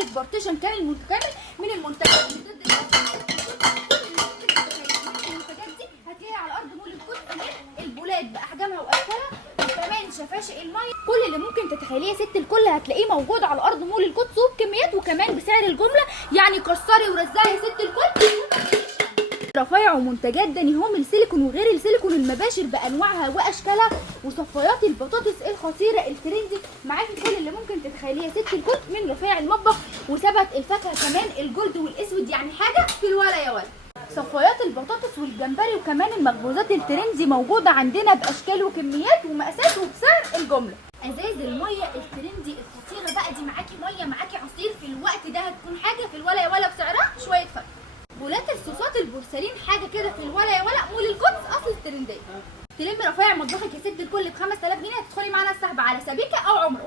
لك بارتيشن كامل متكامل من المنتجات اللي ضد المنتجات دي هتلاقيها على ارض مول القدس. البولات باحجامها واشكالها وكمان شفاشق الميه، كل اللي ممكن تتخيليه يا ست الكل هتلاقيه موجود على ارض مول القدس وبكميات وكمان بسعر الجمله. يعني كسري ورزعي يا ست الكل. رفايع ومنتجات داني هوم السيليكون وغير السيليكون المباشر بانواعها واشكالها، وصفايات البطاطس الخطيره الترندي. معاكي كل اللي ممكن تتخيليه يا ست الكل من رفايع المطبخ وسبت الفاكهه كمان الجولد والاسود، يعني حاجه في الولا يا ولا. صفايات البطاطس والجمبري وكمان المخبوزات الترندي موجوده عندنا باشكال وكميات ومقاسات وبسعر الجمله. ازاز الميه الترندي الخطيره بقى دي، معاكي ميه معاكي عصير، في الوقت ده هتكون حاجه في الولا يا ولا بسعرها شويه فرق. بولات الصوصات البورسلين حاجه كده في الولا يا ولا. مول القدس اصل الترنديه. تلمي رفايع مطبخك يا ست الكل ب 5000 جنيه، هتدخلي معانا السحب على سبيكه او عمر.